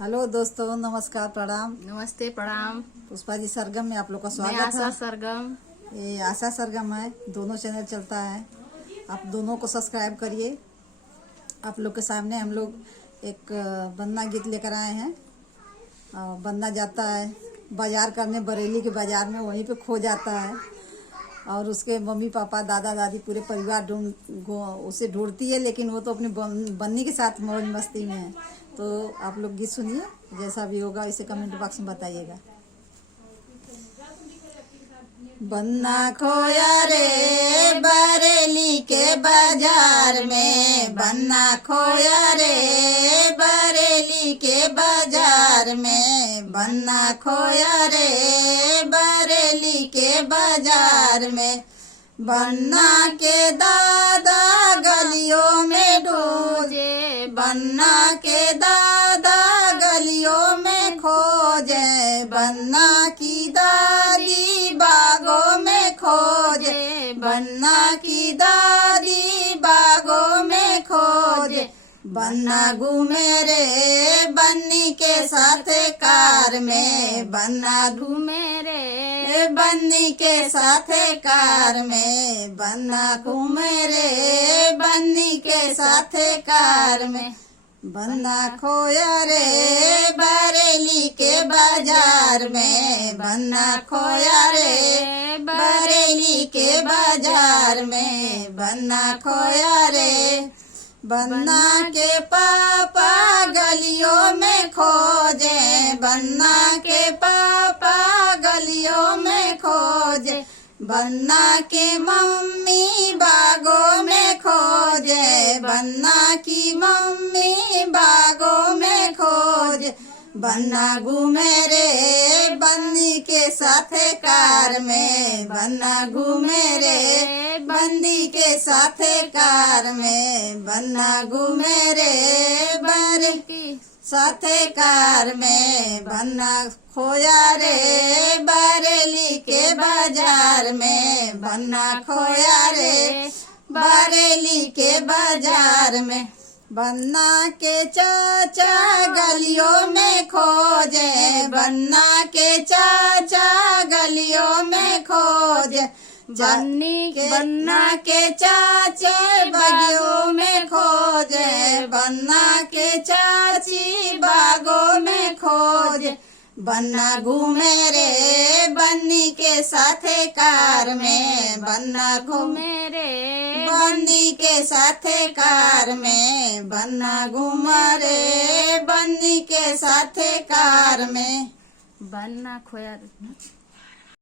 Hello दोस्तों, नमस्कार, प्रणाम। नमस्ते, प्रणाम। पुष्पा जी सरगम में आप लोग का मैं स्वागत आशा है। सरगम। ये आशा सरगम है, दोनों चैनल चलता है। आप दोनों को सब्सक्राइब करिए। आप लोग के सामने हम लोग एक बन्ना गीत लेकर आए हैं। बन्ना जाता है बाजार करने, बरेली के बाजार में, वहीं पे खो जाता है और उसके मम्मी पापा दादा दादी पूरे परिवार उसे ढूंढती है, लेकिन वो तो अपनी बन्नी के साथ मौज मस्ती में है। तो आप लोग गीत सुनिए, जैसा भी होगा इसे कमेंट बॉक्स में बताइएगा। बन्ना खोया रे बरेली के बाजार में, बन्ना खोया रे बरेली के बाजार में, बन्ना खोया रे बरेली के बाजार में। बन्ना के दादा गलियों में ढूंढे, बन्ना के दादा गलियों में खोजे, बन्ना की दादी बागों में खोजे, बन्ना की दादी बागों में खोजे। बन्ना घूमे रे बन्नी के साथ कार में, बन्ना घूमे रे बन्नी के साथ कार में, बन्ना घूमे रे बन्नी के साथ कार में। बन्ना खोया रे बरेली के बाजार में, बन्ना खोया रे बरेली के बाजार में, बन्ना खोया रे। बन्ना के पापा गलियों में खोजे, बन्ना के पापा गलियों में खोजे, बन्ना के मम्मी बागों में खोजे, बन्ना की मम्मी बागों में खोजे। बन्ना घूमे रे बन्नी के साथ कार में, बन्ना घूमे रे बन्नी के साथ कार में, बन्ना घूमे रे बन्नी की साथ कार में। बन्ना खोया रे बरेली के बाजार में, बन्ना खोया रे बरेली के बाजार में। बन्ना के चाचा गलियों में खोजे, बन्ना के चाचा गलियों में खोजे, बन्ना के चाचे बागों में खोजे, बन्ना के चाची बागों में खोजे। बन्ना घूमे रे बन्नी के साथ कार में, बन्ना घूमे रे बन्नी के साथ कार में, बन्ना घूमा रे बन्नी के साथ कार में। बन्ना खोया रे